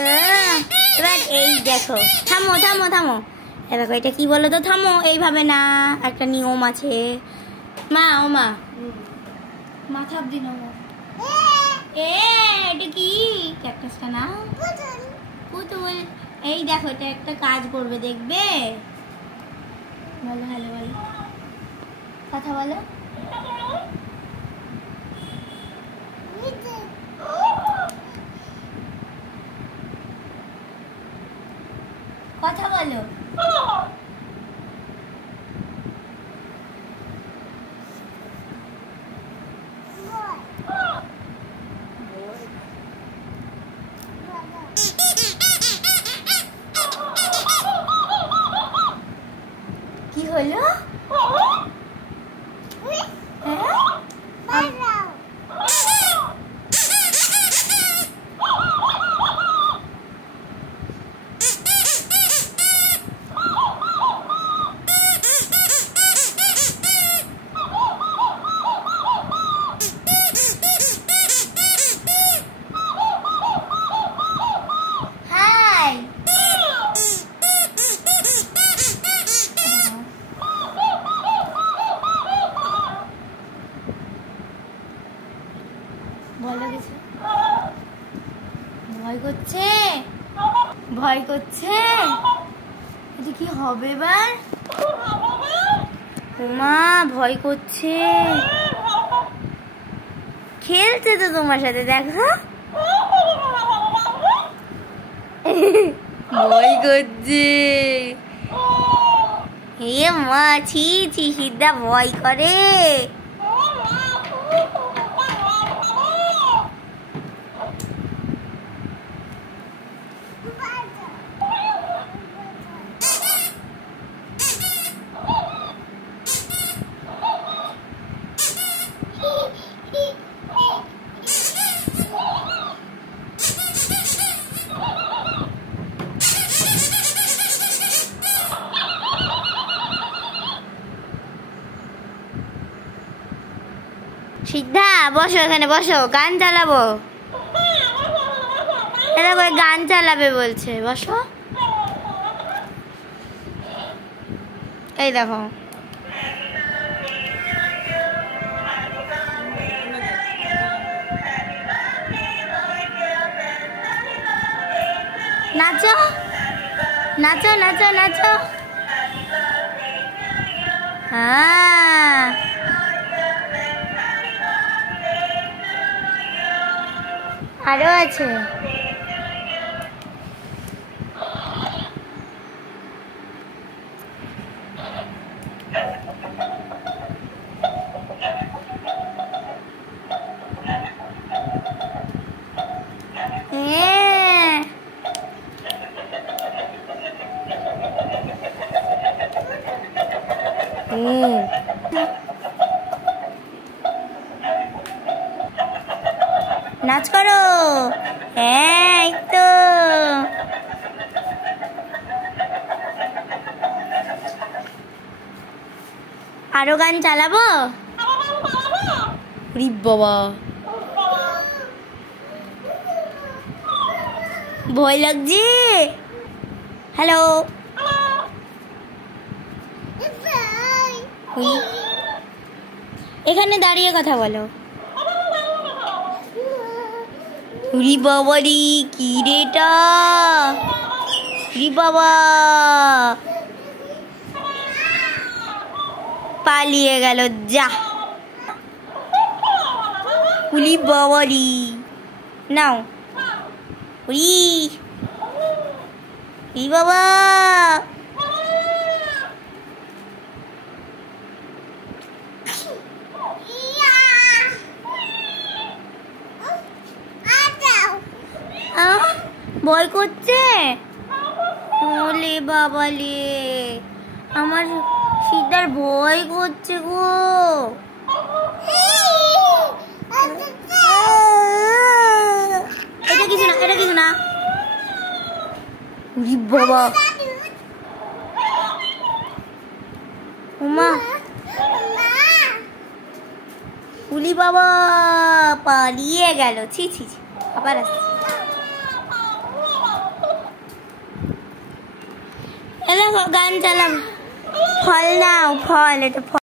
এবার এই দেখো, থামো থামো থামো, দেখো এটা কি বলো তো, থামো এইভাবে না, একটা নিয়ম আছে। মা ও মা মাথা অব্দি নাও। এটা কি ক্যাকটাসটা না, পুতুল। এই দেখো এটা একটা কাজ করবে, দেখবে? বলো হ্যালো, বলো, কথা বলো। কথা বলো। কি হলো? ভয় করছে, ভয় করছে। এটা কি হবে এবার? মা ভয় করছে, খেলছে তো তোমার সাথে, দেখো ভয় করছে। এ মা, ছি ছি, সিদ্ধা ভয় করে। সিদ্ধা বসো, এখানে বসো, গান চালাবো। এটা গান চালাবে বলছে, বসো। এই দেখো, নাচো নাচো নাচো নাচো। হ্যাঁ, আরো আছে। নাচ করো। হ্যাঁ, এই তো। আরো গান চালাবো? বাবা, ভয় লাগছে। হ্যালো, এখানে দাঁড়িয়ে কথা বলো। উরি বাবা রে, কি রেটা, উরি বাবা, পালিয়ে গেল, যা। উলি বাবা রে, নাও। উরি বাবা, ভয় করছে। ওলে বাবালে, আমার সিদ্ধার ভয় করছে গো। এটা কিছু না, এটা কিছু না। বাবা, উমা, উলি বাবা পালিয়ে গেল। ছি ছি, আবার আসছে। চলো গান চালাও। ফল নাও, ফল, এটা ফল।